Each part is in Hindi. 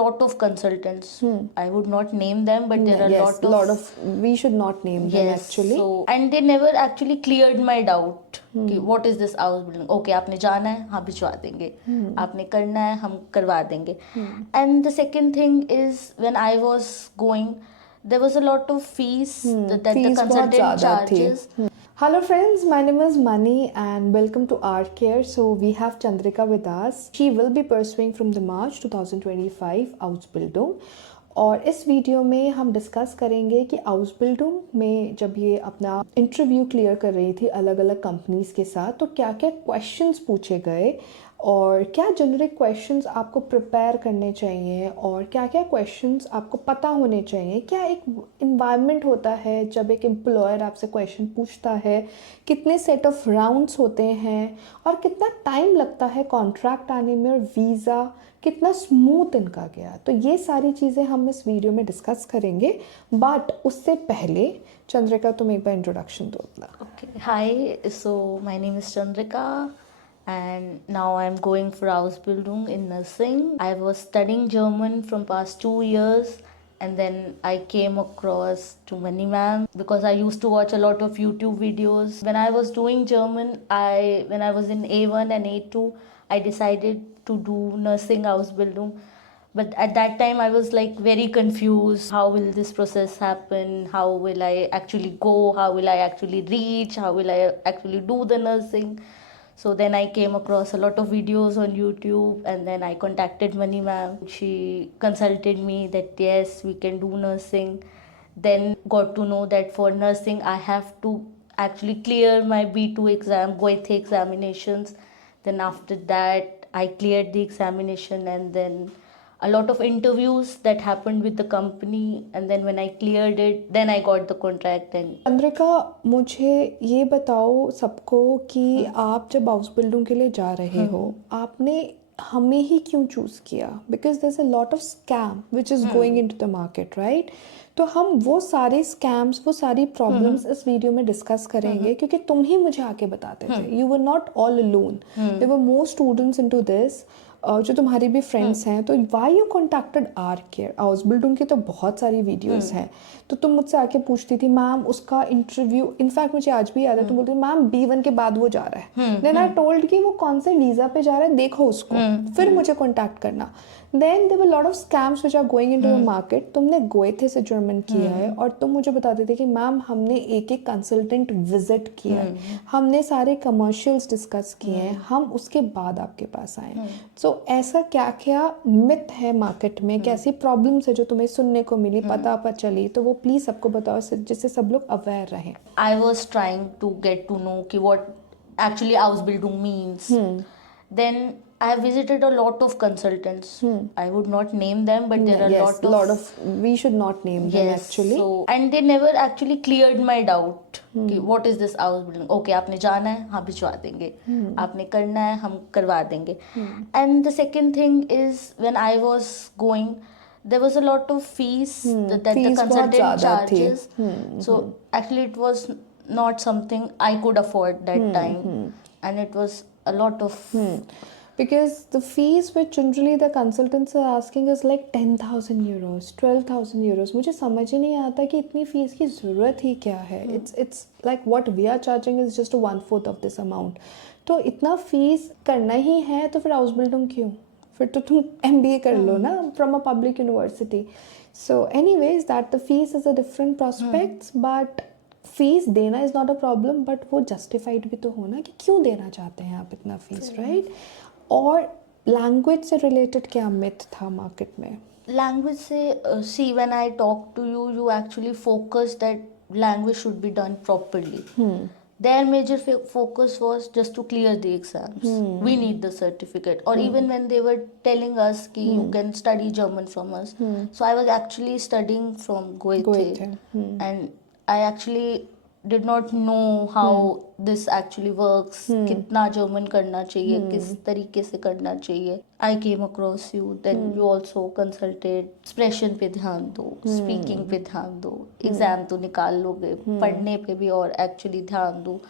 lot of consultants. I would not name them, but there are Yes, lot of. We should not name them yes. actually. So and they never actually cleared my doubt कि what is this house building? Okay, आपने जाना है, हाँ भिजवा देंगे. आपने करना है, हम करवा देंगे. And the second thing is when I was going, there was a lot of fees that the Fees बहुत consultant ज़्यादा थी. charges. Hello friends, my name is Mani and welcome to Art Care. So we have Chandrika with us. She will be pursuing from the March 2025 Ausbildung. और इस वीडियो में हम डिस्कस करेंगे कि आउसबिल्डिंग में जब ये अपना इंटरव्यू क्लियर कर रही थी अलग अलग कंपनीज के साथ तो क्या क्या क्वेश्चंस पूछे गए और क्या जेनरिक क्वेश्चंस आपको प्रिपेयर करने चाहिए और क्या क्या क्वेश्चंस आपको पता होने चाहिए. क्या एक इन्वायरमेंट होता है जब एक एम्प्लॉयर आपसे क्वेश्चन पूछता है, कितने सेट ऑफ राउंड्स होते हैं और कितना टाइम लगता है कॉन्ट्रैक्ट आने में और वीज़ा कितना स्मूथ इनका गया. तो ये सारी चीज़ें हम इस वीडियो में डिस्कस करेंगे. बट उससे पहले चंद्रिका तुम एक बार इंट्रोडक्शन दो अपना. Okay. Hi, so my name is Chandrika and now I'm going for Ausbildung in nursing. I was studying German from past 2 years and then I came across to Mani ma'am because I used to watch a lot of YouTube videos. When I was doing German, when I was in A1 and A2, I decided to do nursing Ausbildung. But at that time, I was like very confused. How will this process happen? How will I actually go? How will I actually reach? How will I actually do the nursing? So then I came across a lot of videos on YouTube and then I contacted Mani ma'am. She consulted me that yes, we can do nursing. Then got to know that for nursing, I have to actually clear my B2 exam, Goethe examinations. Then after that, I cleared the examination and then a lot of interviews that happened with the company and then when I cleared it, then I got the contract. And Chandrika मुझे ये बताओ सबको कि आप जब आउसबिल्डिंग के लिए जा रहे हो आपने हमें ही क्यों चूज़ किया. Because there is a lot of scam which is going into the market right. तो हम वो सारे स्कैम्स वो सारी प्रॉब्लम्स इस वीडियो में डिस्कस करेंगे क्योंकि तुम ही मुझे आके बताते थे. You were not all alone, there were more students into this जो तुम्हारी भी फ्रेंड्स हैं. तो why you contacted are care. आउसबिल्डिंग की तो बहुत सारी वीडियोस हैं. तो तुम मुझसे आके पूछती थी मैम उसका इंटरव्यू, इनफैक्ट मुझे आज भी याद है, तुम बोलती मैम B1 के बाद वो जा रहा है. देन आई टोल्ड कि वो कौन से वीज़ा पे जा रहा है देखो उसको, फिर मुझे कॉन्टैक्ट करना. Then there were lot of scams which are going into the market. तुमने गोएथे से जर्मन किया है और तुम मुझे बताते थे कि मैम हमने एक एक कंसल्टेंट विजिट किया है, हमने सारे कमर्शियल्स डिस्कस किए हैं, हम उसके बाद आपके पास आए. सो ऐसा क्या क्या मिथ है मार्केट में, कैसी प्रॉब्लम्स है जो तुम्हें सुनने को मिली, पता चली, तो वो प्लीज सबको बताओ जिससे सब लोग अवेयर रहें. I was trying to get to know what actually Ausbildung means. Then I have visited a lot of consultants. I would not name them, but there are Yes, lot of. We should not name them yes, actually. so and they never actually cleared my doubt कि what is this Ausbildung? Okay, आपने जाना है, हाँ भिजवा देंगे. आपने करना है, हम करवा देंगे. And the second thing is when I was going, there was a lot of fees that the Fees बहुत consultant ज़्यादा थी. charges. So actually it was not something I could afford that time, and it was a lot of. Because the fees which generally the consultants are asking is like 10,000 euros, 12,000 euros. मुझे समझ ही नहीं आता कि इतनी फीस की ज़रूरत ही क्या है. It's like what we are charging is just 1/4 of this amount. तो इतना फीस करना ही है तो फिर आउसबिल्डिंग क्यों? फिर तो तुम MBA कर लो ना from a public university. So anyways that the fees is a different prospects but fees देना is not a problem but वो जस्टिफाइड भी तो होना कि क्यों देना चाहते हैं आप इतना फीस राइट. और लैंग्वेज से रिलेटेड क्या मिथ था मार्केट में. Language से see when I talk to you, you actually focus that language should be done properly. Their major focus was just to clear the exams. We need the certificate. Or even when they were telling us कि you can study German from us. So I was actually studying from Goethe. And I actually did not know how this actually works. कितना जर्मन करना चाहिए, किस तरीके से करना चाहिए. I came across you, then you also consulted. Expression पे ध्यान दो, स्पीकिंग पे ध्यान दो, एग्जाम तो निकाल लोगे, पढ़ने पे भी और एक्चुअली ध्यान दो.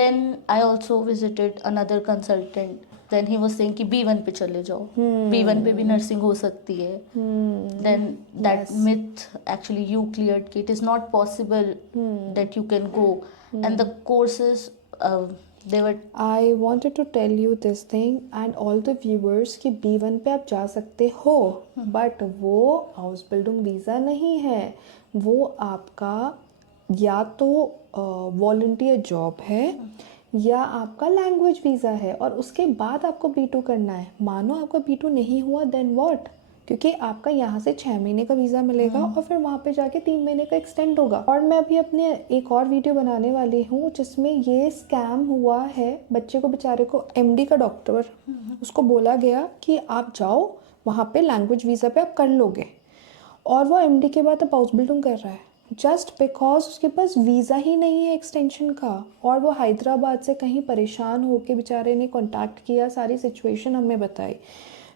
Then I also visited another consultant then he was saying कि B1 पे चले जाओ, B1 पे भी नर्सिंग हो सकती है. Then that Yes. myth actually you cleared कि it is not possible that you can go. And the courses they were I wanted to tell you this thing and all the viewers कि B1 पे आप जा सकते हो, बट वो हाउस बिल्डिंग वीज़ा नहीं है. वो आपका या तो वॉलंटियर जॉब है या आपका लैंग्वेज वीज़ा है, और उसके बाद आपको B2 करना है. मानो आपका B2 नहीं हुआ, देन व्हाट? क्योंकि आपका यहाँ से 6 महीने का वीज़ा मिलेगा और फिर वहाँ पे जाके 3 महीने का एक्सटेंड होगा. और मैं अभी अपने एक और वीडियो बनाने वाली हूँ जिसमें ये स्कैम हुआ है. बच्चे को, बेचारे को, MD का डॉक्टर, उसको बोला गया कि आप जाओ वहाँ पे लैंग्वेज वीज़ा पे आप कर लोगे, और वो MD के बाद अब हाउस बिल्डिंग कर रहा है जस्ट बिकॉज उसके पास वीज़ा ही नहीं है एक्सटेंशन का. और वो हैदराबाद से कहीं परेशान होके बेचारे ने कॉन्टैक्ट किया, सारी सिचुएशन हमें बताई.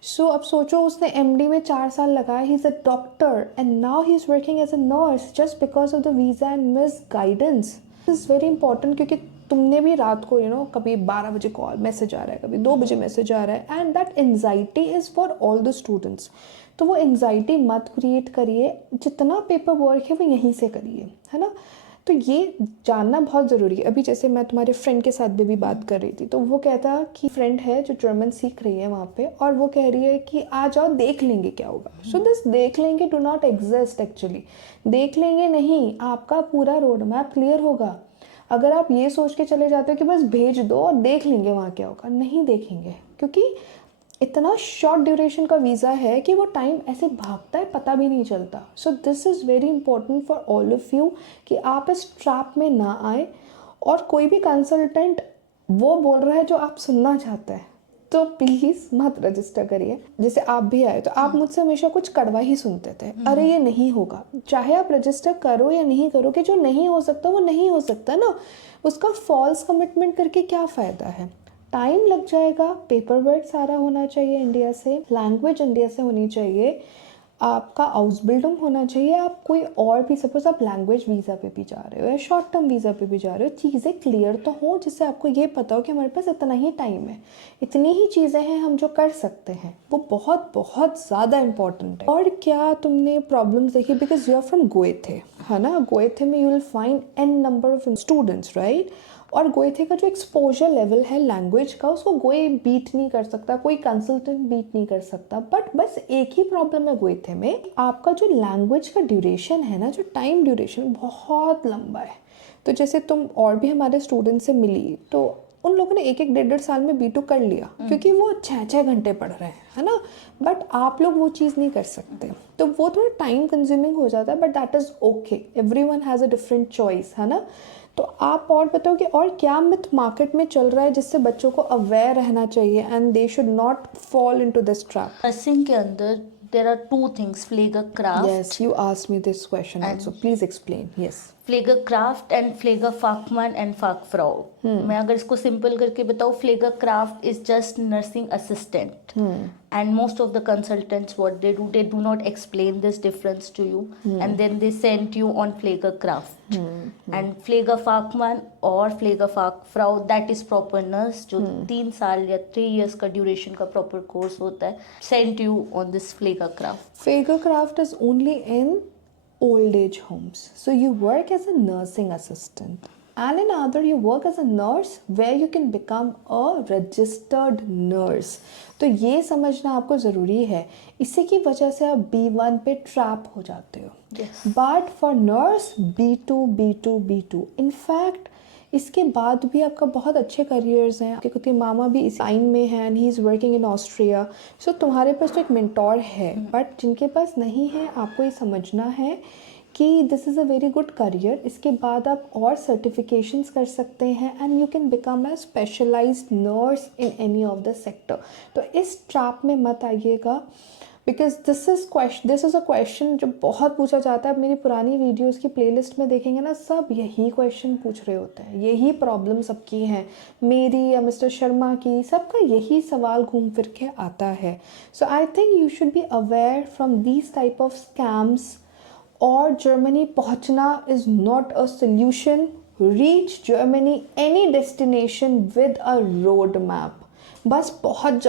सो अब सोचो, उसने MD में 4 साल लगाया, he is a doctor and now he is working as a nurse just because of the visa and misguidance. This is very important, क्योंकि तुमने भी रात को कभी 12 बजे कॉल मैसेज आ रहा है, कभी 2 बजे मैसेज आ रहा है, and that anxiety is for all the students. तो वो एंजाइटी मत क्रिएट करिए, जितना पेपर वर्क है वो यहीं से करिए, है ना. तो ये जानना बहुत ज़रूरी है. अभी जैसे मैं तुम्हारे फ्रेंड के साथ भी बात कर रही थी, तो वो कहता कि फ्रेंड है जो जर्मन सीख रही है वहाँ पे, और वो कह रही है कि आ जाओ देख लेंगे क्या होगा. सो दिस देख लेंगे डू नॉट एग्जिस्ट एक्चुअली. देख लेंगे नहीं, आपका पूरा रोड मैप क्लियर होगा. अगर आप ये सोच के चले जाते हो कि बस भेज दो और देख लेंगे वहाँ क्या होगा, नहीं देखेंगे, क्योंकि इतना शॉर्ट ड्यूरेशन का वीज़ा है कि वो टाइम ऐसे भागता है, पता भी नहीं चलता. So this is very important for all of you कि आप इस ट्रैप में ना आए. और कोई भी कंसल्टेंट वो बोल रहा है जो आप सुनना चाहते हैं, तो प्लीज़ मत रजिस्टर करिए. जैसे आप भी आए तो आप मुझसे हमेशा कुछ कड़वा ही सुनते थे, अरे ये नहीं होगा. चाहे आप रजिस्टर करो या नहीं करो, कि जो नहीं हो सकता वो नहीं हो सकता ना. उसका फॉल्स कमिटमेंट करके क्या फ़ायदा है. टाइम लग जाएगा, पेपर वर्क सारा होना चाहिए इंडिया से, लैंग्वेज इंडिया से होनी चाहिए, आपका हाउस बिल्डिंग होना चाहिए. आप कोई और भी, सपोज आप लैंग्वेज वीज़ा पे भी जा रहे हो या शॉर्ट टर्म वीज़ा पे भी जा रहे हो, चीज़ें क्लियर तो हो जिससे आपको ये पता हो कि हमारे पास इतना ही टाइम है, इतनी ही चीज़ें हैं हम जो कर सकते हैं. वो बहुत बहुत ज़्यादा इंपॉर्टेंट है. और क्या तुमने प्रॉब्लम्स देखी, because you are from Goethe, है ना. गोएथे में you will find n number of students, right. और गोएथे का जो एक्सपोजर लेवल है लैंग्वेज का, उसको कोई बीट नहीं कर सकता, कोई कंसल्टेंट बीट नहीं कर सकता. बट बस एक ही प्रॉब्लम है गोएथे में, आपका जो लैंग्वेज का ड्यूरेशन है ना, जो टाइम ड्यूरेशन बहुत लंबा है. तो जैसे तुम और भी हमारे स्टूडेंट से मिली, तो उन लोगों ने 1-1, 1.5 साल में B2 कर लिया, क्योंकि वो 6-6 घंटे पढ़ रहे हैं, है ना. बट आप लोग वो चीज़ नहीं कर सकते, तो वो थोड़ा टाइम कंज्यूमिंग हो जाता है. But that is okay, everyone has a different choice, है ना. तो आप और बताओ कि और क्या मिथ मार्केट में चल रहा है जिससे बच्चों को अवेयर रहना चाहिए and they should not fall into this trap. Nursing के अंदर there are two things, Pflegekraft. Yes, you asked me this question also. Please explain. Yes. Pflegekraft and Pflegefachmann and Fachfrau. मैं अगर इसको सिंपल करके बताऊँ, Pflegekraft is just nursing assistant. And most of the consultants, what they do not explain this difference to you, and then they send you on Pflegekraft. And Pflegefachmann or Pflegefachfrau, that is proper nurse, जो 3 साल या 3 years का ड्यूरेशन का प्रॉपर कोर्स होता है, sent you on this Pflegekraft. Pflegekraft is only in old age homes. So you work as a nursing assistant. And in other, you work as a nurse where you can become a registered nurse. तो ये समझना आपको ज़रूरी है. इसी की वजह से आप B1 पे ट्रैप हो जाते हो. But for nurse, B2, B2, B2. In fact, इसके बाद भी आपका बहुत अच्छे करियर्स हैं. क्योंकि मामा भी इस लाइन में है and he is working in Austria. So तुम्हारे पास तो एक मेंटोर है, बट जिनके पास नहीं है, आपको ये समझना है कि this is a very good career. इसके बाद आप और सर्टिफिकेशंस कर सकते हैं and you can become a specialised nurse in any of the sector. तो इस ट्रैप में मत आइएगा, because this is a question जो बहुत पूछा जाता है. आप मेरी पुरानी वीडियोज़ की प्लेलिस्ट में देखेंगे ना, सब यही क्वेश्चन पूछ रहे होते हैं, यही प्रॉब्लम सबकी हैं, मेरी या मिस्टर शर्मा की, सबका यही सवाल घूम फिर के आता है. So I think you should be aware from these type of scams. और जर्मनी पहुंचना is not a solution. Reach Germany any destination with a road map. बस पहुंच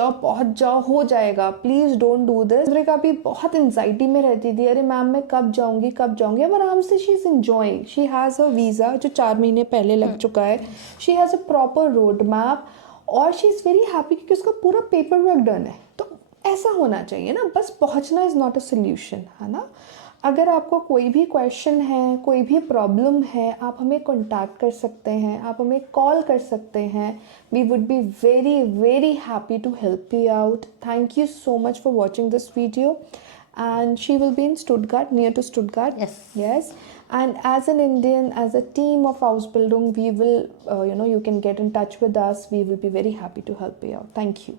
जाओ हो जाएगा, please don't do this. Chandrika भी बहुत एंजाइटी में रहती थी, अरे मैम मैं कब जाऊंगी कब जाऊंगी। अब आराम से she is enjoying, she has a visa जो 4 महीने पहले लग चुका है, she has a proper road map और शी इज़ वेरी हैप्पी क्योंकि उसका पूरा पेपर वर्क डन है। तो ऐसा होना चाहिए ना, बस पहुंचना इज़ नॉट अ सोल्यूशन, है ना। अगर आपको कोई भी क्वेश्चन है, कोई भी प्रॉब्लम है, आप हमें कॉन्टैक्ट कर सकते हैं, आप हमें कॉल कर सकते हैं। We would be very very happy to help you out. Thank you so much for watching this video and she will be in Stuttgart, near to Stuttgart. Yes. And as an Indian, as a team of Ausbildung, we will, you can get in touch with us. We will be very happy to help you out. Thank you.